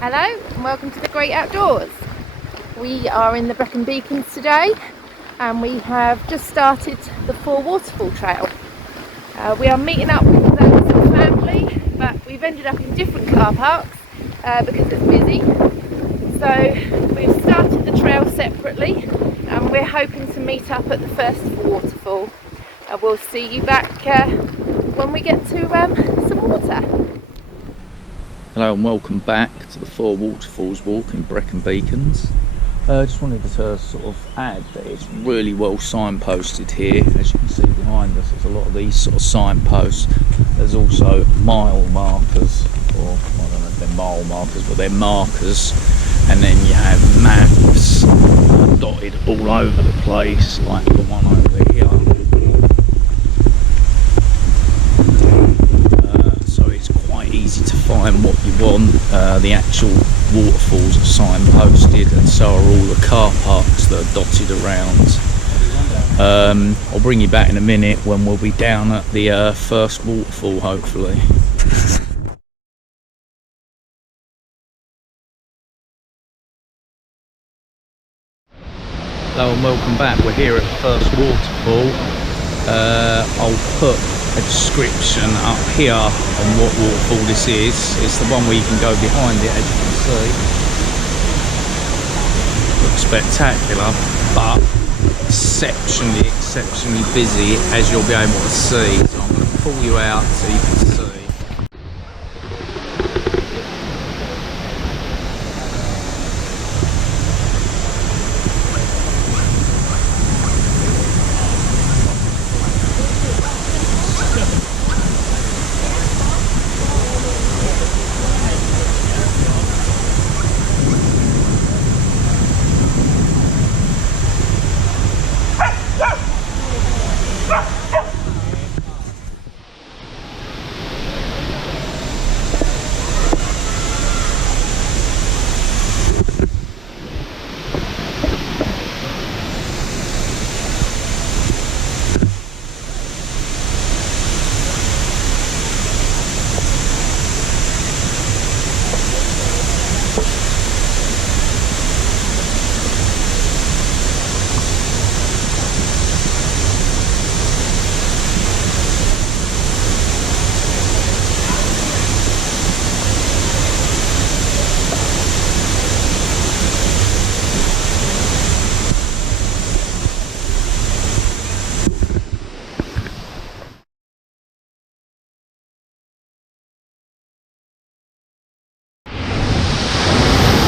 Hello and welcome to the Great Outdoors. We are in the Brecon Beacons today and we have just started the Waterfall trail. We are meeting up with some family, but we've ended up in different car parks because it's busy. So we've started the trail separately and we're hoping to meet up at the first Waterfall. We'll see you back when we get to some water. Hello and welcome back to the Four Waterfalls walk in Brecon Beacons. Just wanted to sort of add that it's really well signposted here. As you can see behind us, there's a lot of these sort of signposts. There's also mile markers, or I don't know if they're mile markers, but they're markers. And then you have maps dotted all over the place, like the one over here. Easy to find what you want. The actual waterfalls are signposted, and so are all the car parks that are dotted around. I'll bring you back in a minute when we'll be down at the first waterfall, hopefully. Hello and welcome back. We're here at the first waterfall. I'll put a description up here on what waterfall this is. It's the one where you can go behind it, as you can see. Looks spectacular, but exceptionally busy, as you'll be able to see. So I'm going to pull you out so you can see.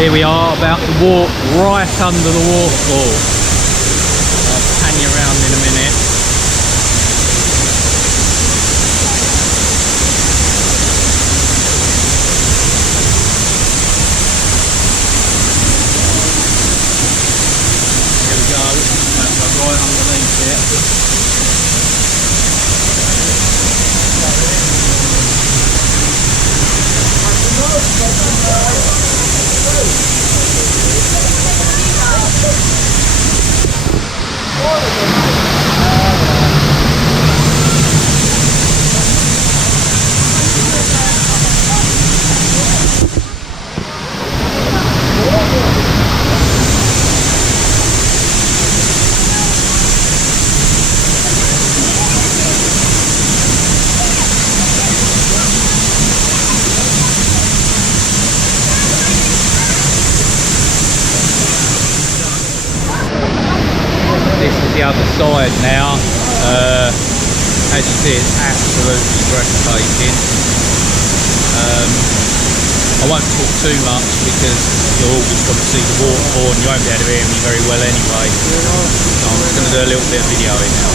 Here we are, about to walk right under the waterfall. I'll pan you around in a minute. Here we go, that's right underneath it. This is the other side now. As you see, it's absolutely breathtaking. I won't talk too much because you're all just going to see the waterfall and you won't be able to hear me very well anyway. So I'm just going to do a little bit of videoing now.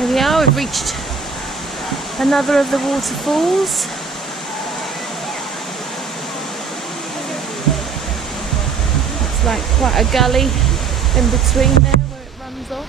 Here we are, we've reached another of the waterfalls. It's like quite a gully in between there where it runs off.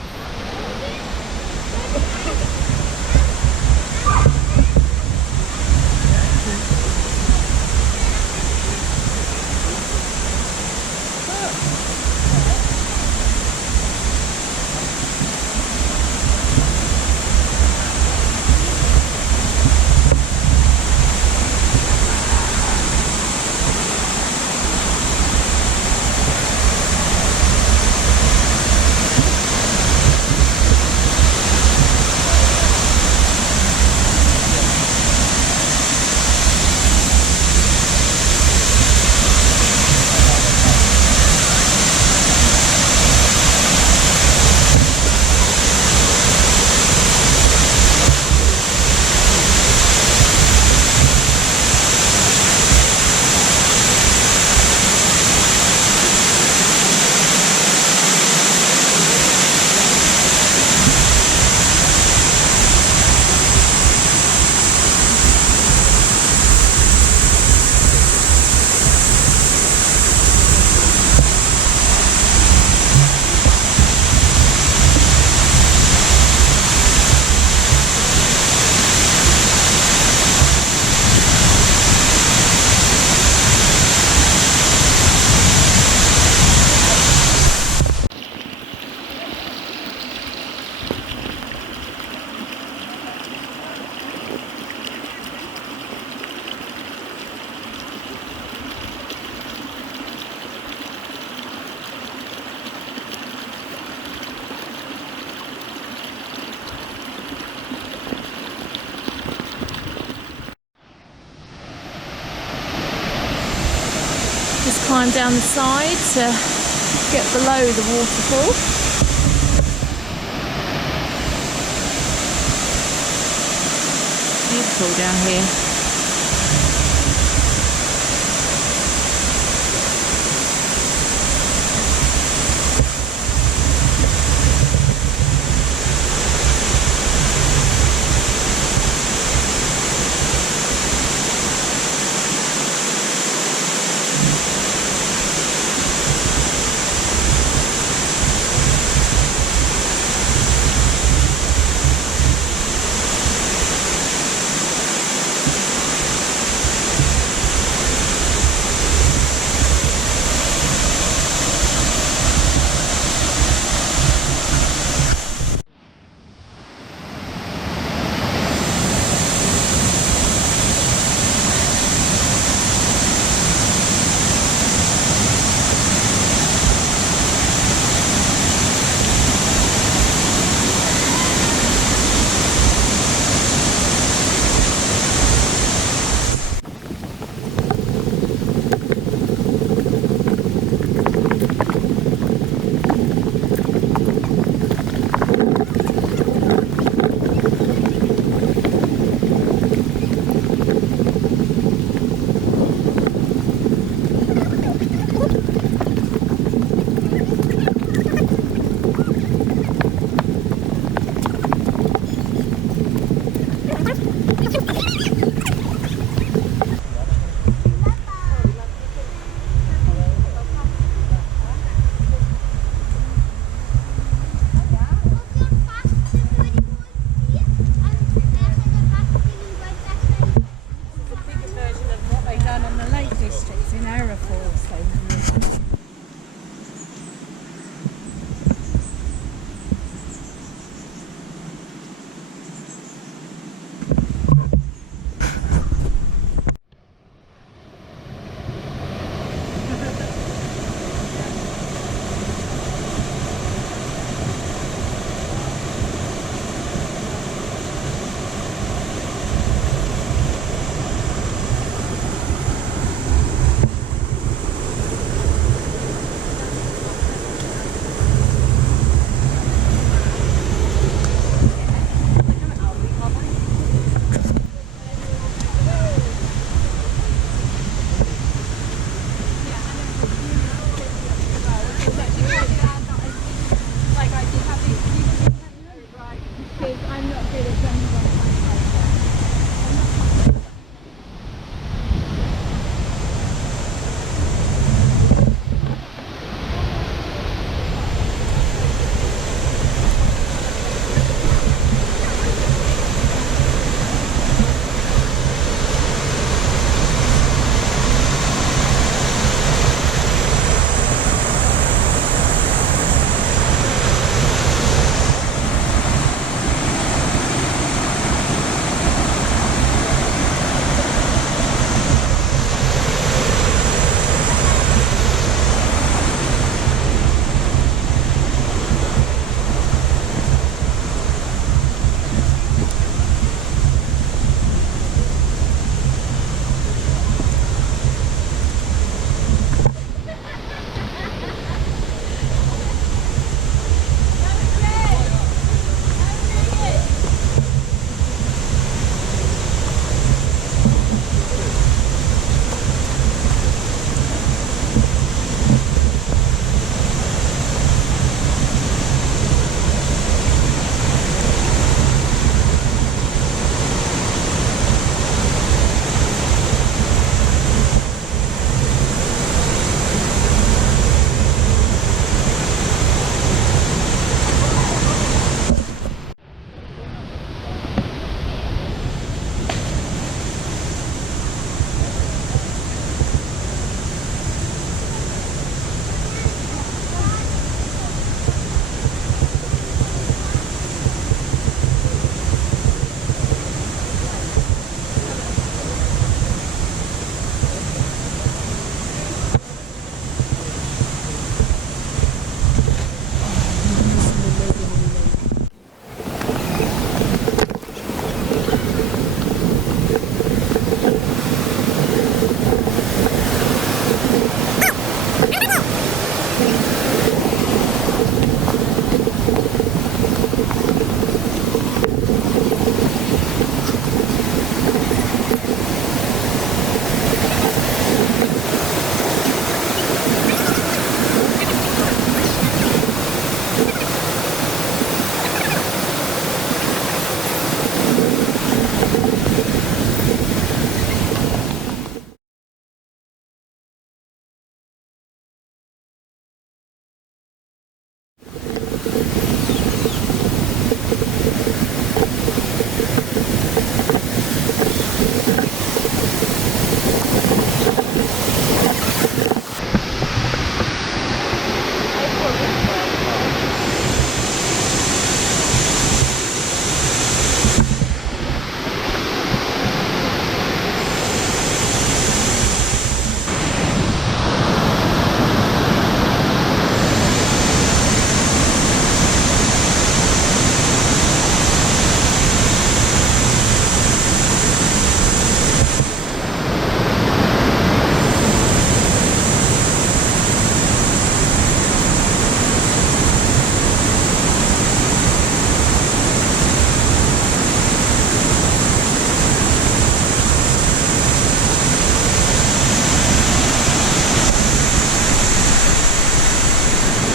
Just climb down the side to get below the waterfall. Beautiful down here.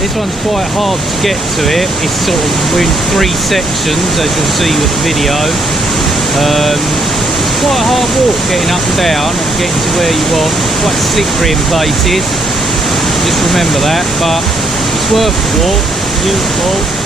This one's quite hard to get to it. It's sort of in 3 sections, as you'll see with the video. It's quite a hard walk getting up and down and getting to where you want. Quite slippery in places. Just remember that, but it's worth the walk. Beautiful.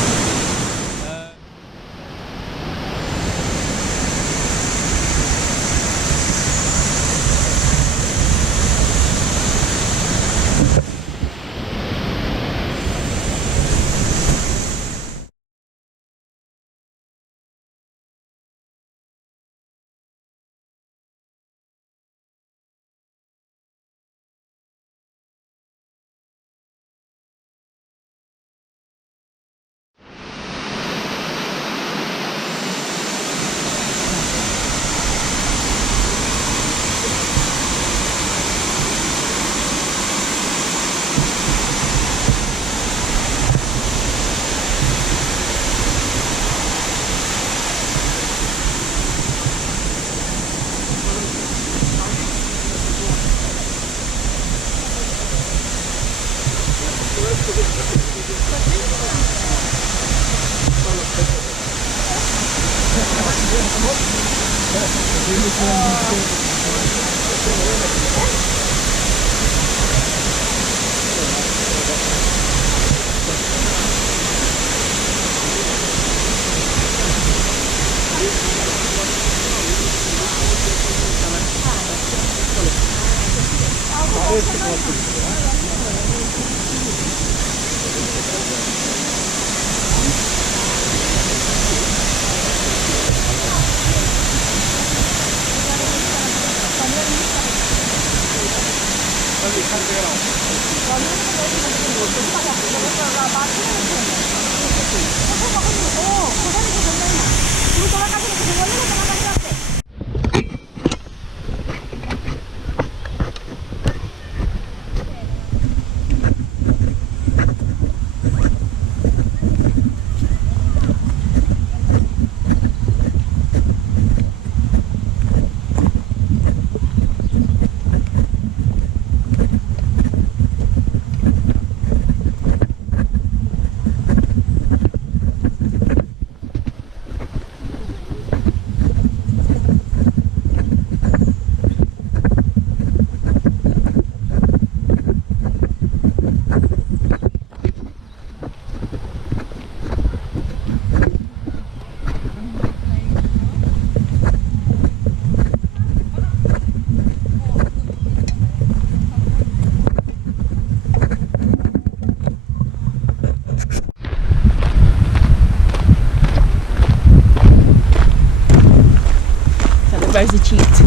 Rosy cheeked.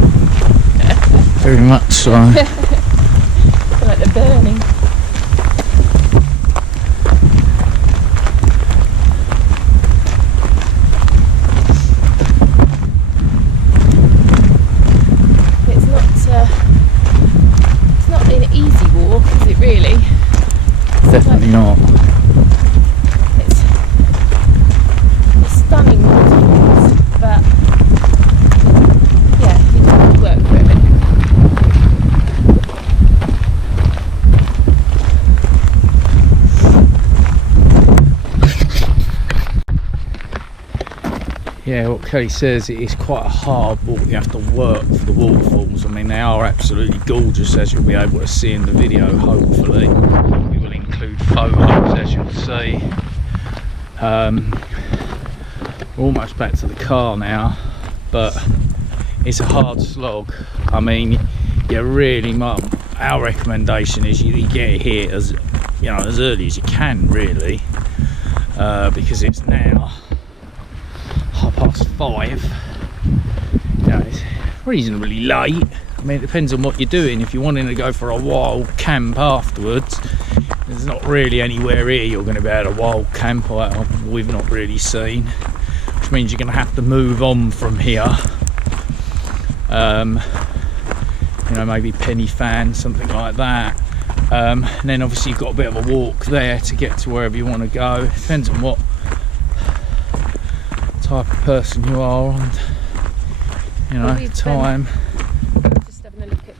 Very much so. Like they're burning. It's not an easy walk, is it really? Definitely not. It's stunning waterfalls, but yeah, you have to work for it. Yeah, what Kelly says, it is quite a hard walk. You have to work for the waterfalls. I mean, they are absolutely gorgeous, as you'll be able to see in the video, hopefully. We will include photos, as you'll see. We're almost back to the car now, but it's a hard slog. I mean, you really must. Our recommendation is you get here as early as you can, really, because it's now 5:30. It's reasonably late. I mean, it depends on what you're doing. If you're wanting to go for a wild camp afterwards, there's not really anywhere here you're going to be able to wild camp. We've not really seen, which means you're going to have to move on from here. Maybe Penny Fan, something like that. And then obviously you've got a bit of a walk there to get to wherever you want to go. It depends on what type of person you are and time. Just having a look at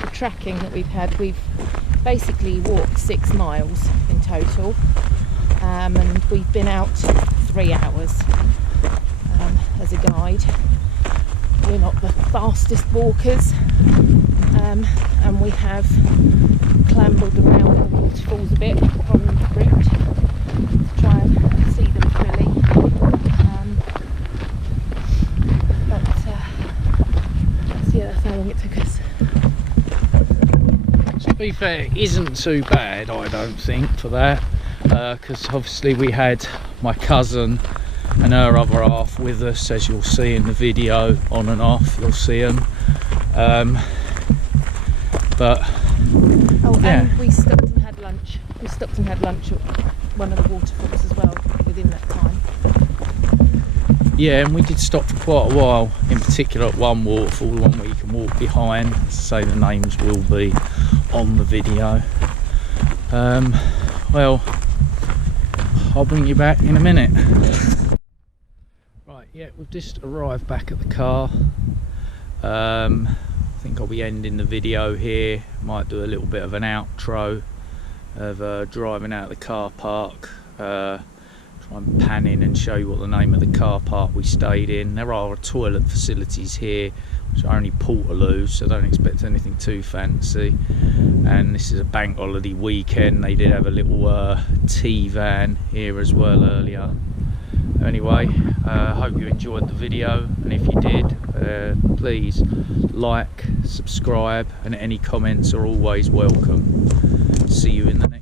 the tracking that we've had. We've basically walked 6 miles in total, and we've been out 3 hours as a guide. We're not the fastest walkers, and we have clambered around the waterfalls a bit on route to try and see them fully. That's how long it took us. To be fair, it isn't too bad, I don't think, for that, because obviously we had my cousin and her other half with us, as you'll see in the video, on and off, you'll see them. But yeah. And we stopped and had lunch. We stopped and had lunch at one of the waterfalls as well within that time. Yeah, and we did stop for quite a while, in particular at one waterfall, the one where you can walk behind. As I say, the names will be on the video. Well, I'll bring you back in a minute. Right, yeah, we've just arrived back at the car. I think I'll be ending the video here. Might do a little bit of an outro of driving out of the car park. Try and pan in and show you what the name of the car park we stayed in. There are toilet facilities here, which are only Portaloo, so don't expect anything too fancy. And this is a bank holiday weekend. They did have a little tea van here as well earlier. Anyway, hope you enjoyed the video, and if you did, please like, subscribe, and any comments are always welcome. See you in the next